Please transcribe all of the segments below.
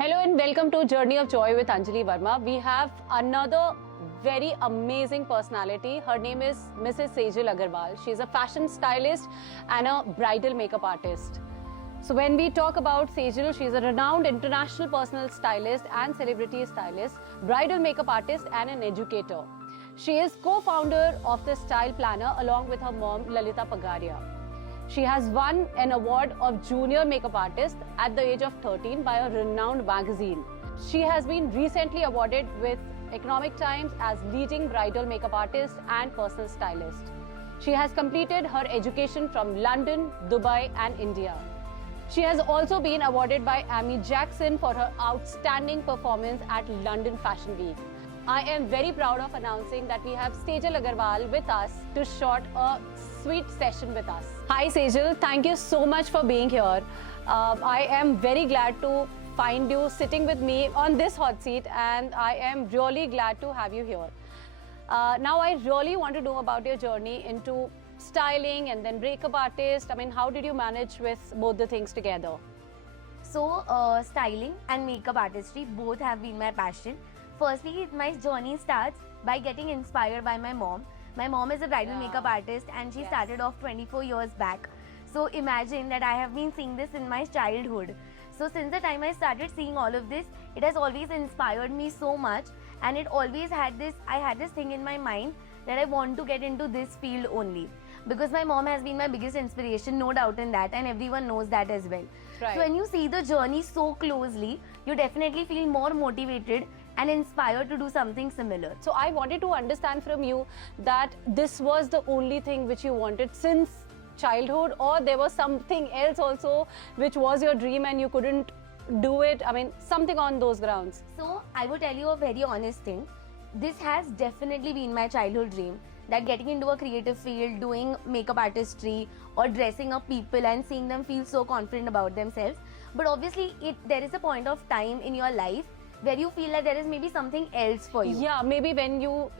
Hello and welcome to Journey of Joy with Anjali Verma. We have another very amazing personality. Her name is Mrs. Sejal Agarwal. She is a fashion stylist and a bridal makeup artist. So when we talk about Sejal, she is a renowned international personal stylist and celebrity stylist, bridal makeup artist and an educator. She is co-founder of the Style Planner along with her mom Lalita Pagaria. She has won an award of Junior Makeup Artist at the age of 13 by a renowned magazine. She has been recently awarded with Economic Times as leading bridal makeup artist and personal stylist. She has completed her education from London, Dubai and India. She has also been awarded by Amy Jackson for her outstanding performance at London Fashion Week. I am very proud of announcing that we have Sejal Agarwal with us to shot a sweet session with us. Hi Sejal, thank you so much for being here. I am very glad to find you sitting with me on this hot seat and I am really glad to have you here. Now I really want to know about your journey into styling and then makeup artist. I mean, how did you manage with both the things together? So, styling and makeup artistry both have been my passion. Firstly, my journey starts by getting inspired by my mom. My mom is a bridal makeup artist and she started off 24 years back. So imagine that I have been seeing this in my childhood. So since the time I started seeing all of this, it has always inspired me so much, and it always had this, I had this thing in my mind that I want to get into this field only. Because my mom has been my biggest inspiration, no doubt in that, and everyone knows that as well. Right. So when you see the journey so closely, you definitely feel more motivated and inspired to do something similar. So I wanted to understand from you that this was the only thing which you wanted since childhood, or there was something else also which was your dream and you couldn't do it. I mean, something on those grounds. So I will tell you a very honest thing. This has definitely been my childhood dream, that getting into a creative field, doing makeup artistry or dressing up people and seeing them feel so confident about themselves. But obviously there is a point of time in your life where you feel that there is maybe something else for you. Yeah, maybe when you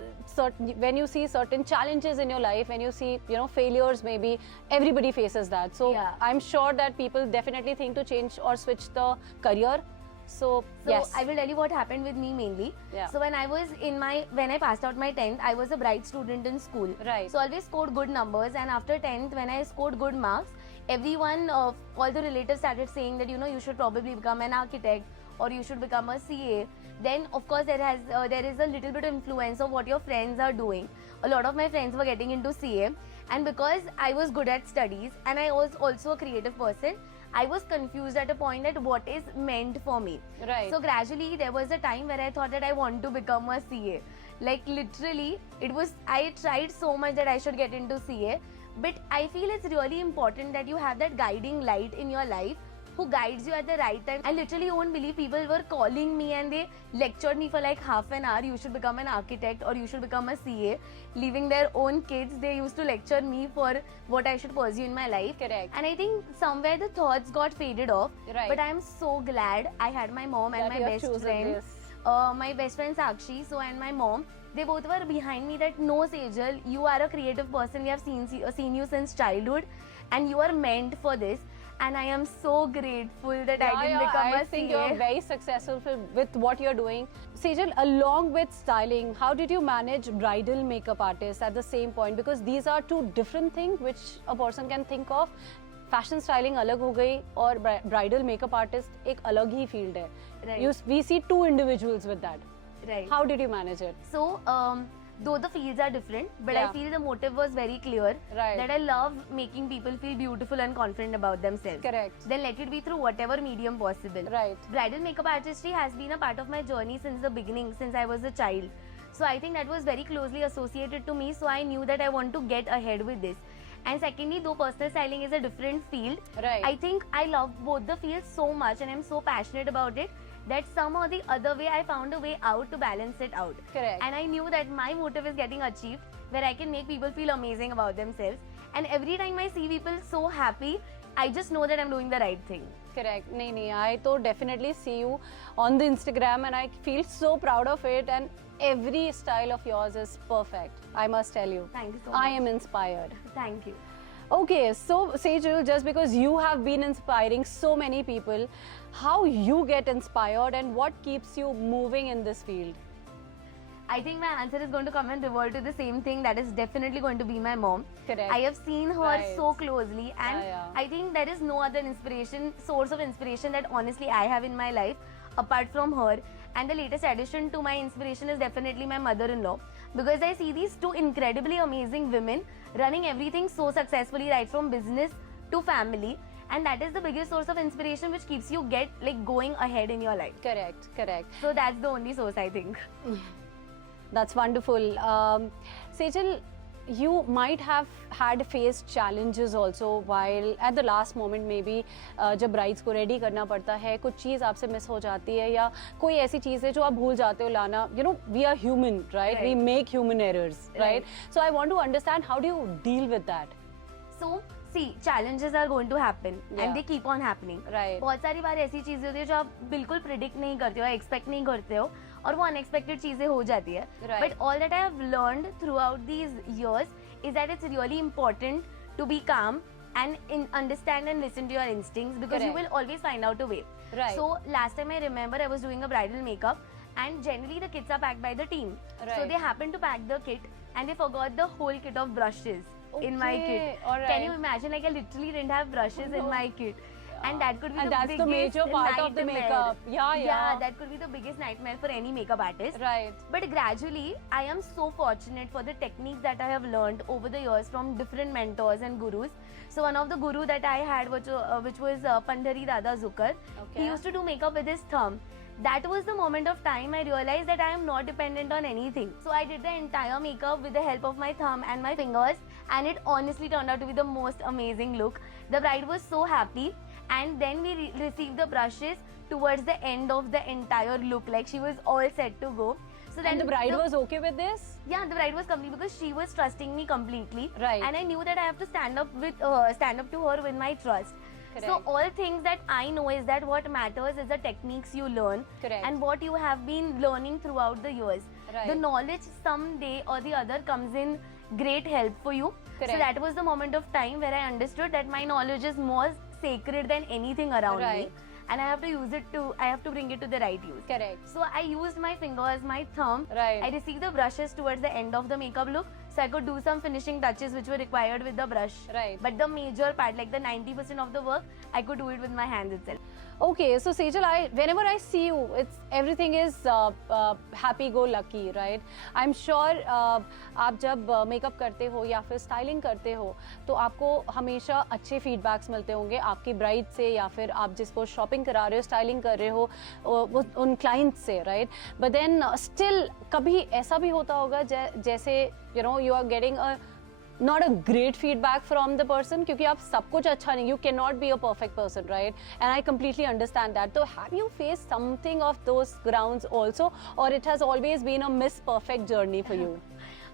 see certain challenges in your life, when you see failures, maybe everybody faces that. So Yeah. I'm sure that people definitely think to change or switch the career. So yes, I will tell you what happened with me mainly. Yeah. So when I passed out my 10th, I was a bright student in school. Right. So I always scored good numbers, and after 10th, when I scored good marks, everyone, all the relatives started saying that you should probably become an architect or you should become a CA. Then of course there is a little bit of influence of what your friends are doing. A lot of my friends were getting into CA, and because I was good at studies and I was also a creative person, I was confused at a point that what is meant for me. Right. So gradually there was a time where I thought that I want to become a CA. Like literally, I tried so much that I should get into CA, but I feel it's really important that you have that guiding light in your life who guides you at the right time. I literally won't believe people were calling me and they lectured me for like half an hour. You should become an architect or you should become a CA. Leaving their own kids, they used to lecture me for what I should pursue in my life. Correct. And I think somewhere the thoughts got faded off. Right. But I am so glad I had my mom and That my you have best chosen friend. this. My best friend Sakshi, and my mom, they both were behind me that no Sejal, you are a creative person. We have seen you since childhood and you are meant for this. And I am so grateful that I didn't become I a think CA. you're very successful with what you're doing. Sejal, along with styling, how did you manage bridal makeup artists at the same point? Because these are two different things which a person can think of. Fashion styling अलग हो गई और bridal makeup artist एक अलग ही field है. Right. We see two individuals with that. Right. How did you manage it? So, though the fields are different, but Yeah. I feel the motive was very clear. Right. That I love making people feel beautiful and confident about themselves. Correct. Then let it be through whatever medium possible. Right. Bridal makeup artistry has been a part of my journey since the beginning, since I was a child. So I think that was very closely associated to me, so I knew that I want to get ahead with this. And secondly, though personal styling is a different field, Right. I think I love both the fields so much and I'm so passionate about it that somehow the other way I found a way out to balance it out. Correct. And I knew that my motive is getting achieved, where I can make people feel amazing about themselves. And every time I see people so happy, I just know that I'm doing the right thing. Correct. No, I to definitely see you on the Instagram and I feel so proud of it, and every style of yours is perfect. I must tell you. Thank you so much. I am inspired. Thank you. Okay, so Sejal, just because you have been inspiring so many people, how you get inspired and what keeps you moving in this field? I think my answer is going to come and revert to the same thing. That is definitely going to be my mom. Correct. I have seen her Right. so closely, and Yeah. I think there is no other source of inspiration that honestly I have in my life apart from her. And the latest addition to my inspiration is definitely my mother-in-law, because I see these two incredibly amazing women running everything so successfully, right from business to family. And that is the biggest source of inspiration which keeps you going ahead in your life. Correct, correct. So that's the only source, I think. That's wonderful. Sejal, you might have had faced challenges also while at the last moment maybe जब brides को ready करना पड़ता है, कुछ चीज़ आपसे miss हो जाती है या कोई ऐसी चीज़ है जो आप भूल जाते हो लाना. You know, we are human, right? We make human errors, right? So I want to understand, how do you deal with that? So, see, challenges are going to happen Yeah. and they keep on happening. Right. बहुत सारी बार ऐसी चीजें होती है जो आप बिल्कुल predict नहीं करते हो, एक्सपेक्ट नहीं करते हो, और वो अनएक्सपेक्टेड चीजें हो जाती है. Right. But all that I have learned throughout these years is that it's really important to be calm and understand and listen to your instincts, because you Correct. will always find out a way. Right. So last time I remember I was doing a bridal makeup, and generally the kits are packed by the team. So Right. they happened to pack the kit and they forgot the whole kit of brushes in my Okay, kit. all Can you right. imagine, like I literally didn't have brushes in No. my kit. And that could be And the that's the biggest major part of the nightmare. makeup. Yeah. Yeah, that could be the biggest nightmare for any makeup artist. Right. But gradually, I am so fortunate for the techniques that I have learned over the years from different mentors and gurus. So one of the guru that I had, which was Pandhari Dada Zukar, Okay. he used to do makeup with his thumb. That was the moment of time I realized that I am not dependent on anything. So I did the entire makeup with the help of my thumb and my fingers, and it honestly turned out to be the most amazing look. The bride was so happy, and then we received the brushes towards the end of the entire look. Like she was all set to go. So then And the bride was okay with this? yeah, the bride was complete because she was trusting me completely. Right. And I knew that I have to stand up to her with my trust. So Correct. all things that I know is that what matters is the techniques you learn. Correct. And what you have been learning throughout the years. Right. The knowledge someday or the other comes in great help for you. Correct. So that was the moment of time where I understood that my knowledge is more sacred than anything around me. Right. And I have to bring it to the right use. Correct. So I used my fingers, my thumb. Right. I received the brushes towards the end of the makeup look, so I could do some finishing touches which were required with the brush. Right. But the major part, like the 90% of the work, I could do it with my hands itself. Okay, so Sejal, whenever I see you, everything is happy-go-lucky, right? I'm sure आप जब makeup करते हो या फिर styling करते हो तो आपको हमेशा अच्छे फीडबैक्स मिलते होंगे आपकी ब्राइड से या फिर आप जिसको शॉपिंग करा रहे हो, स्टाइलिंग कर रहे हो उन क्लाइंट्स से, राइट? बट देन स्टिल कभी ऐसा भी होता होगा जैसे you are getting not a great feedback from the person क्योंकि आप सब कुछ अच्छा नहीं, you cannot be a perfect person, right? And I completely understand that. So have you faced something of those grounds also, or it has always been a Miss Perfect journey for you?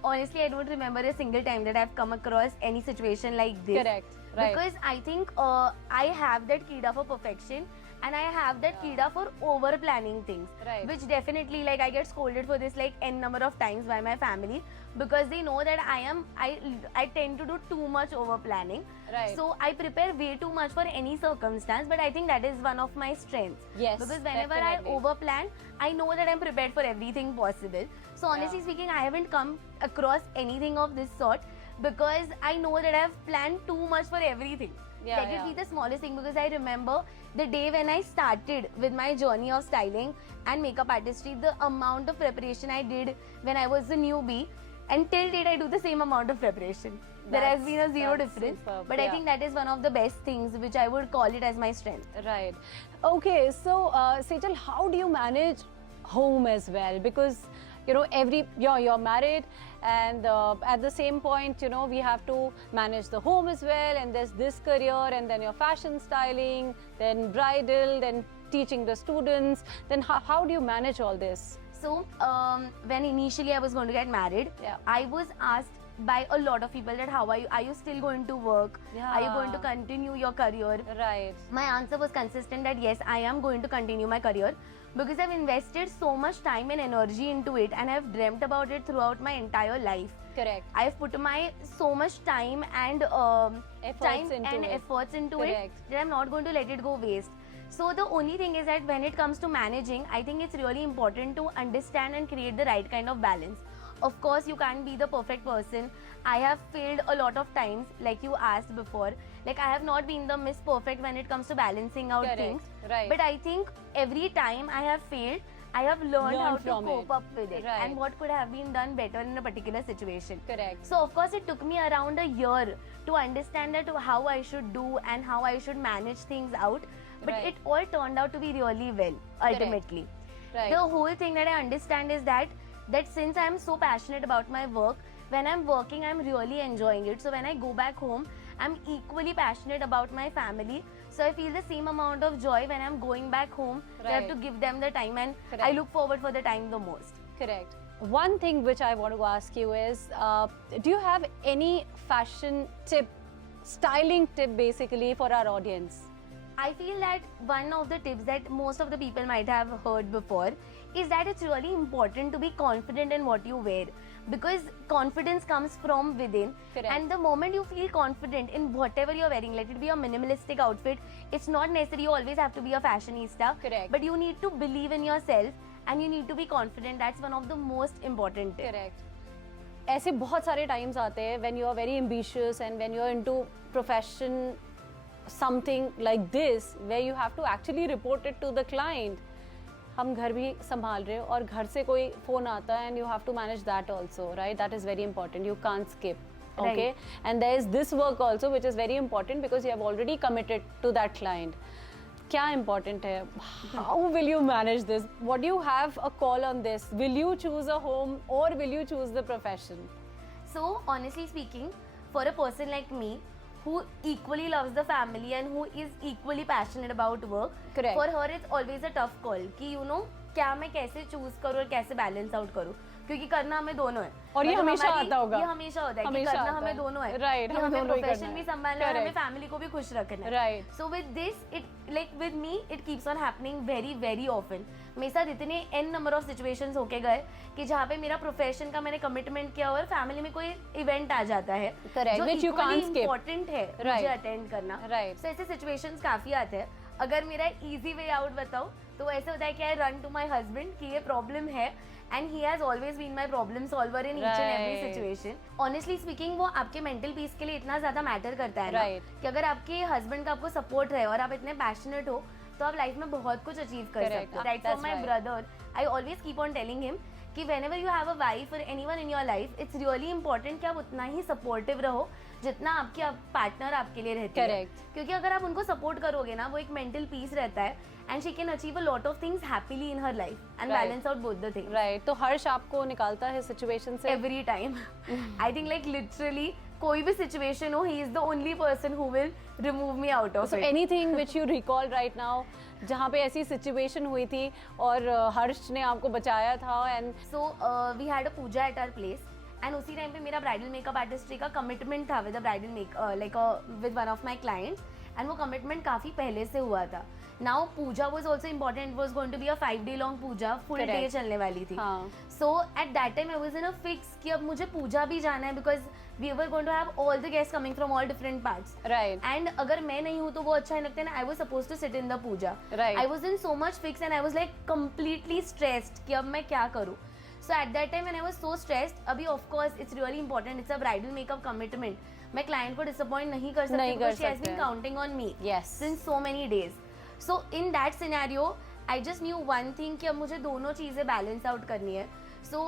Honestly, I don't remember a single time that I've come across any situation like this. Correct, right. Because I think I have that kida for perfection, and I have that kida for over planning things. Right. Which definitely, like, I get scolded for this like n number of times by my family, because they know that I tend to do too much over planning. Right. So I prepare way too much for any circumstance, but I think that is one of my strengths. Yes, Because whenever definitely. I over plan, I know that I'm prepared for everything possible. So honestly Yeah. speaking, I haven't come across anything of this sort, because I know that I've planned too much for everything. Yeah, Let yeah. it be the smallest thing, because I remember the day when I started with my journey of styling and makeup artistry, the amount of preparation I did when I was a newbie, and till date I do the same amount of preparation. There has been a zero That's difference, superb, but I yeah. think that is one of the best things which I would call it as my strength. Right. Okay, so Sejal, how do you manage home as well? Because you're married, and at the same point, we have to manage the home as well, and there's this career, and then your fashion styling, then bridal, then teaching the students. Then how do you manage all this? So, when initially I was going to get married, Yeah. I was asked by a lot of people that how are you? Are you still going to work? Are you going to Yeah. continue your career? Right. My answer was consistent that yes, I am going to continue my career, because I've invested so much time and energy into it, and I've dreamt about it throughout my entire life. Correct. I've put my so much time and Efforts into it. efforts into Correct. it that I'm not going to let it go waste. So the only thing is that when it comes to managing, I think it's really important to understand and create the right kind of balance. Of course, you can't be the perfect person. I have failed a lot of times, like you asked before. Like I have not been the Miss Perfect when it comes to balancing out Correct. things. Right. But I think every time I have failed, I have learned how to from cope it. up with it Right. and what could have been done better in a particular situation. Correct. So of course it took me around a year to understand that how I should do and how I should manage things out. But Right. it all turned out to be really well ultimately. Right. The whole thing that I understand is that since I'm so passionate about my work, when I'm working, I'm really enjoying it. So when I go back home, I'm equally passionate about my family. So I feel the same amount of joy when I'm going back home. I have Right. to give them the time, and I Correct. look forward for the time the most. Correct. One thing which I want to ask you is, do you have any fashion tip, styling tip basically for our audience? I feel that one of the tips that most of the people might have heard before is that it's really important to be confident in what you wear, because confidence comes from within. Correct. And the moment you feel confident in whatever you're wearing, let it be a minimalistic outfit, it's not necessary you always have to be a fashionista. Correct. But you need to believe in yourself and you need to be confident. That's one of the most important tips. Correct. ऐसे बहुत सारे times आते हैं when you are very ambitious and when you are into profession something like this where you have to actually report it to the client. हम घर भी संभाल रहे हो और घर से कोई फोन आता है and you have to manage that also, right? That is very important. You can't skip. Okay, and there is this work also which is very important because you have already committed to that client. क्या important है? How will you manage this? What do you have a call on this? Will you choose a home or will you choose the profession? So, honestly speaking, for a person like me who equally loves the family and who is equally passionate about work, Correct. for her it's always a tough call कि you know क्या मैं कैसे choose करूँ और कैसे balance out करूँ, क्योंकि करना हमें दोनों है. और ये मतलब हमेशा हमारी- आता होगा. ये हमेशा होता है कि हमेशा करना आता हमें है. दोनों है. Right, कि हमें हमें दोनों ही प्रोफेशन करना भी है. संभालना है, हमें Correct. फैमिली को भी खुश रखना है. Right. So with this, it like with me, it keeps on happening very very often. मेरे साथ इतने n number of situations होके गए कि जहाँ पे मेरा प्रोफेशन का मैंने कमिटमेंट किया और फैमिली में कोई इवेंट आ जाता है Correct, जो which you equally can't skip. important है Right. मुझे अटेंड करना. Right. So ऐसे सिचुएशंस काफी आते हैं. अगर मेरा इजी वे आउट बताऊँ तो ऐसे होता है कि I run to my husband कि ये प्रॉब्लम है, and he has always been my problem solver in each and every Right. Situation. Honestly speaking, वो आपके मेंटल पीस के लिए इतना ज्यादा मैटर करता है ना, Right. कि अगर आपके हस्बैंड का आपको सपोर्ट रहे और आप इतने पैशनेट हो तो आप लाइफ में बहुत कुछ अचीव कर Correct. सकते हो. Right, for That's my right. Brother I always keep on telling him कि whenever you have a wife or anyone in your life, it's really important कि आप उतना ही सपोर्टिव रहो जितना आपके पार्टनर आपके लिए रहती है. Correct. क्योंकि अगर आप उनको सपोर्ट करोगे ना, वो एक मेंटल पीस रहता है and she can achieve a lot of things happily in her life and Right. Balance out both the things Right. तो हर्ष आपको निकालता है सिचुएशन से. Every time. I think like literally कोई भी सिचुएशन हो, he is the only person who will remove me out of So it. anything which you recall right now जहाँ पे ऐसी सिचुएशन हुई थी और हर्ष ने आपको बचाया था and so we had a puja at our place and उसी टाइम पे मेरा ब्राइडल मेकअप आर्टिस्ट्री का कमिटमेंट था with a bridal like with one of my clients, and वो कमिटमेंट काफ़ी पहले से हुआ था. Now puja was also important, was going to be a 5 day long puja, full day Correct. चलने वाली थी. हाँ. So at that time I was in a fix कि अब मुझे पूजा भी जाना है because we were going to have all the guest coming from all different parts. Right. And अगर मैं नहीं हूँ तो वो अच्छा नहीं लगता है. I was suppose to sit in the puja. Right. I was in so much fix and I was like completely stressed कि अब मैं क्या करूँ. So at that time when I was so stressed, अभी of course it's really important, it's a bridal makeup commitment. मैं client को disappoint नहीं कर सकती नहीं कर बिकॉज शी हैज सकते. Been counting on me Yes. Since so many days. So in that scenario I just knew one thing कि अब मुझे दोनों चीज़ें बैलेंस आउट करनी है. So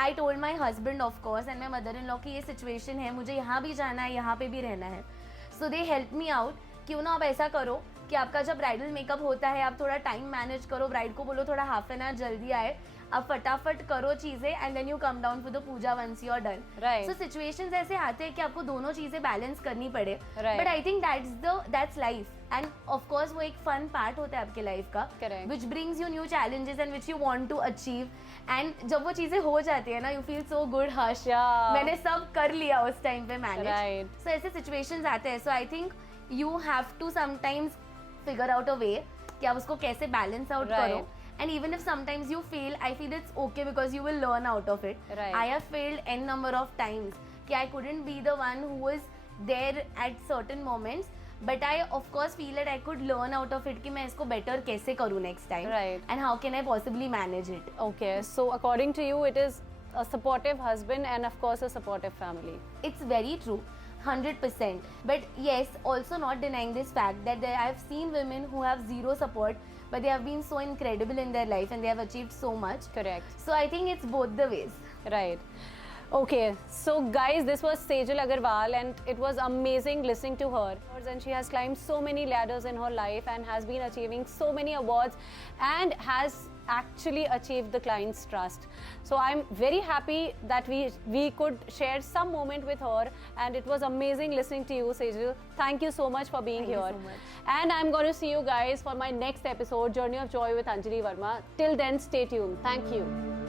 I told my husband of course and my mother in law कि ये situation है, मुझे यहाँ भी जाना है, यहाँ पे भी रहना है. सो दे हेल्प मी आउट. क्यों ना आप ऐसा करो कि आपका जब ब्राइडल मेकअप होता है आप थोड़ा टाइम मैनेज करो, ब्राइड को बोलो थोड़ा हाफ एन आवर जल्दी आए, आप फटाफट करो चीज़ें and then you come down for the puja once you are done. Right. So situations ऐसे आते हैं कि आपको दोनों चीज़ें बैलेंस करनी पड़े. Right. But I think that's life end of course वो एक फन पार्ट होता है आपके लाइफ का, Correct. which brings you new challenges and which you want to achieve. and जब वो चीज़ें हो जाती है ना, you feel so good, Harsh Yeah. मैंने सब कर लिया उस टाइम पे मैनेज. Right. So ऐसे situations आते हैं. So I think you have to sometimes figure out a way कि आप उसको कैसे balance out Right. करो. And even if sometimes you fail, I feel it's okay because you will learn out of it. Right. I have failed n number of times कि I couldn't be the one who was there at certain moments. but I of course feel that I could learn out of it कि मैं इसको better कैसे करूँ next time, Right. and how can I possibly manage it. Okay, so according to you, it is a supportive husband and of course a supportive family. It's very true, 100%. But yes, also not denying this fact that I've seen women who have zero support, but they have been so incredible in their life and they have achieved so much. Correct. So I think it's both the ways. Right. Okay, so guys, this was Sejal Agarwal and it was amazing listening to her. And she has climbed so many ladders in her life and has been achieving so many awards and has actually achieved the client's trust. So I'm very happy that we could share some moment with her, and it was amazing listening to you, Sejal. Thank you so much for being Thank you here. so much. And I'm going to see you guys for my next episode, Journey of Joy with Anjali Verma. Till then, stay tuned. Thank you.